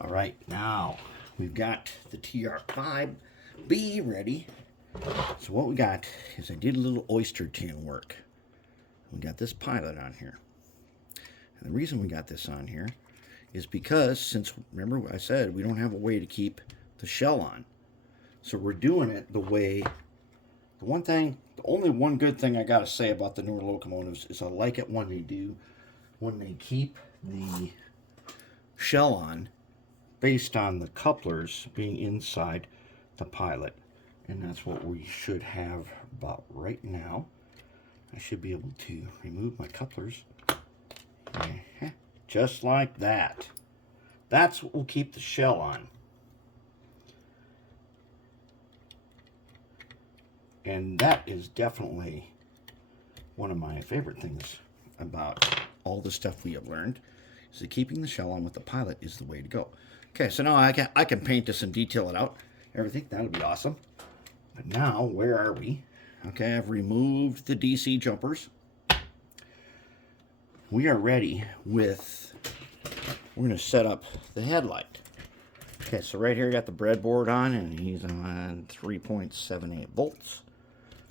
All right, now we've got the TR5B ready. So what we got is I did a little oyster tin work. We got this pilot on here. And the reason we got this on here is because, since, remember I said we don't have a way to keep the shell on. So we're doing it the way, the only one good thing I gotta say about the newer locomotives is I like it when they keep the shell on based on the couplers being inside the pilot. And that's what we should have about right now. I should be able to remove my couplers. Just like that. That's what will keep the shell on. And that is definitely one of my favorite things about all the stuff we have learned, is that keeping the shell on with the pilot is the way to go. Okay, so now I can paint this and detail it out. Everything, that'll be awesome. But now, where are we? Okay, I've removed the DC jumpers. We are ready with, we're going to set up the headlight. Okay, so right here I got the breadboard on, and he's on 3.78 volts.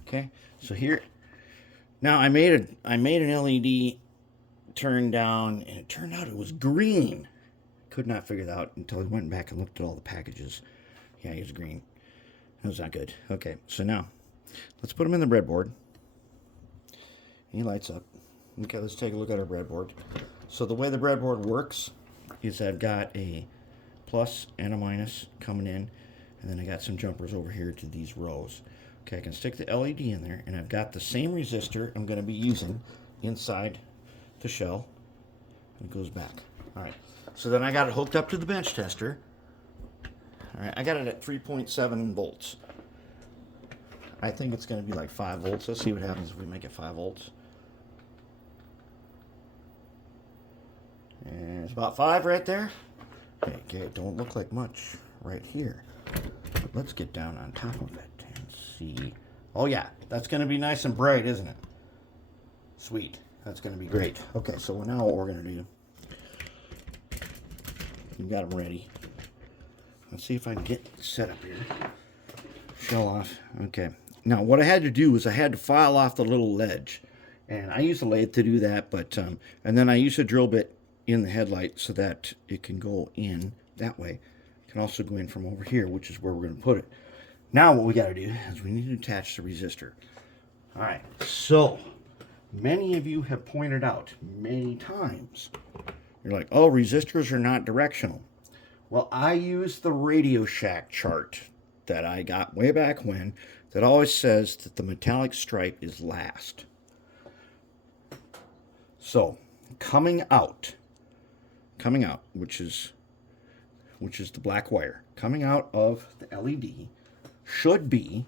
Okay, so here, now I made an LED turn down, and it turned out it was green. Could not figure it out until I went back and looked at all the packages. Yeah, he was green. That was not good. Okay, so now let's put him in the breadboard. He lights up. Okay, let's take a look at our breadboard. So the way the breadboard works is I've got a plus and a minus coming in, and then I got some jumpers over here to these rows. Okay, I can stick the LED in there, and I've got the same resistor I'm going to be using inside the shell. And it goes back. All right, so then I got it hooked up to the bench tester. All right, I got it at 3.7 volts. I think it's going to be like 5 volts. Let's see what happens if we make it 5 volts. And it's about 5 right there. Okay, it don't look like much right here. But let's get down on top of it and see. Oh yeah, that's going to be nice and bright, isn't it? Sweet. That's going to be great. Okay, so now what we're going to do, we've got them ready. Let's see if I can get set up here. Shell off. Okay. Now what I had to do was I had to file off the little ledge. And I use a lathe to do that, but and then I use a drill bit in the headlight so that it can go in that way. It can also go in from over here, which is where we're going to put it. Now what we got to do is we need to attach the resistor. All right, so many of you have pointed out many times, you're like, oh, resistors are not directional. Well, I use the Radio Shack chart that I got way back when that always says that the metallic stripe is last. So coming out, which is the black wire, coming out of the LED should be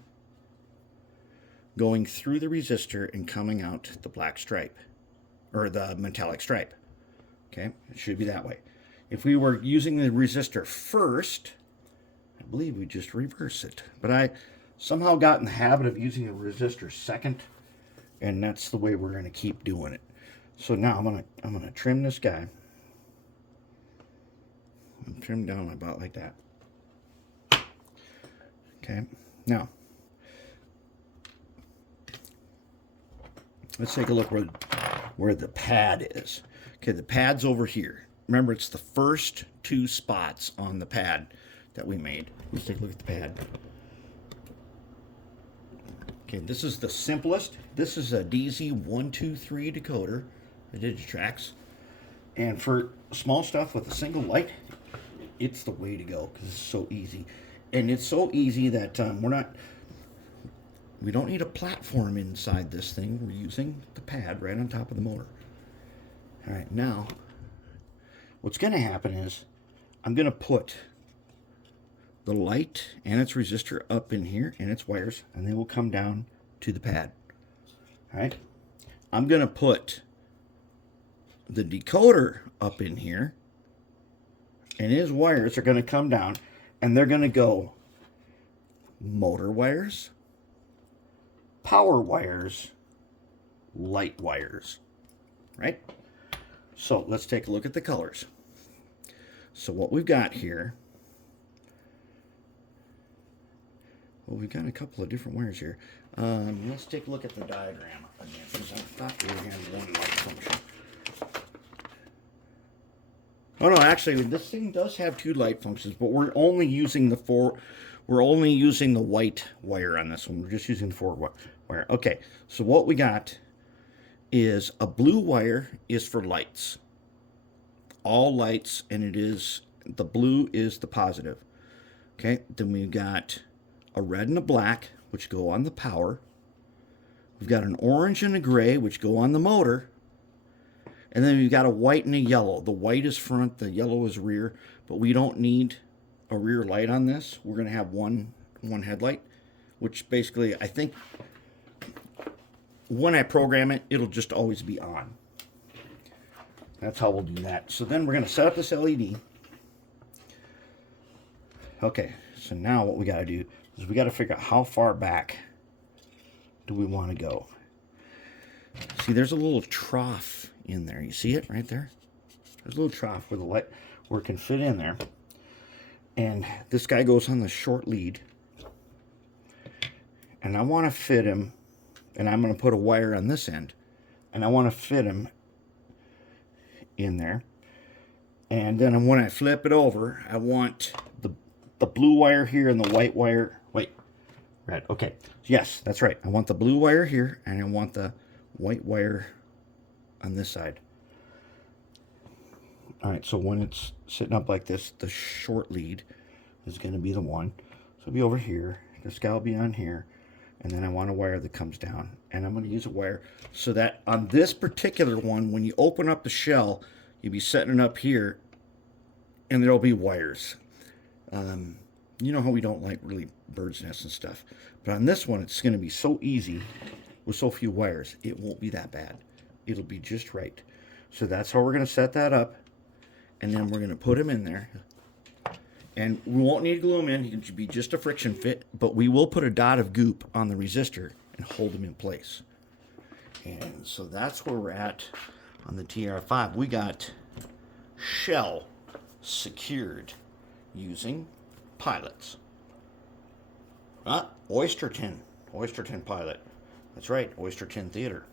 going through the resistor and coming out the black stripe, or the metallic stripe. Okay, it should be that way. If we were using the resistor first, I believe we just reverse it. But I somehow got in the habit of using the resistor second, and that's the way we're going to keep doing it. So now I'm gonna trim this guy. Trim down about like that. Okay, now let's take a look where the pad is. Okay, the pad's over here. Remember, it's the first 2 spots on the pad that we made. Let's take a look at the pad. Okay, this is the simplest. This is a DZ123 decoder, the Digitrax. And for small stuff with a single light, it's the way to go because it's so easy. And it's so easy that we don't need a platform inside this thing. We're using the pad right on top of the motor. All right, now what's going to happen is I'm going to put the light and its resistor up in here and its wires, and they will come down to the pad. All right, I'm going to put the decoder up in here, and his wires are going to come down, and they're going to go motor wires, power wires, light wires, right? So let's take a look at the colors. So what we've got here, well, we've got a couple of different wires here. Let's take a look at the diagram again, because I thought we were going to have one light function. Oh no, actually, this thing does have 2 light functions, but we're only using the white wire on this one. We're just using the 4 wire. Okay, so what we got is a blue wire is for lights. All lights, and the blue is the positive. Okay, then we've got a red and a black, which go on the power. We've got an orange and a gray, which go on the motor. And then we've got a white and a yellow. The white is front, the yellow is rear, but we don't need a rear light on this. We're going to have one headlight, which basically, I think, when I program it, it'll just always be on. That's how we'll do that. So then we're going to set up this LED. Okay, so now what we got to do is we got to figure out how far back do we want to go. See, there's a little trough in there. You see it right there? There's a little trough where the light where it can fit in there. And this guy goes on the short lead. And I want to fit him, and I'm going to put a wire on this end. And I want to fit him in there. And then when I flip it over, I want the blue wire here and the white wire. Wait, red. Okay. Yes, that's right. I want the blue wire here, and I want the white wire on this side. All right, so when it's sitting up like this, the short lead is going to be the one. So it'll be over here. This guy will be on here. And then I want a wire that comes down. And I'm going to use a wire so that on this particular one, when you open up the shell, you'll be setting it up here, and there'll be wires. You know how we don't like really bird's nests and stuff. But on this one, it's going to be so easy with so few wires. It won't be that bad. It'll be just right. So that's how we're going to set that up. And then we're going to put him in there. And we won't need to glue him in. He can be just a friction fit. But we will put a dot of goop on the resistor and hold him in place. And so that's where we're at on the TR5. We got shell secured using pilots. Oyster tin pilot. That's right, oyster tin theater.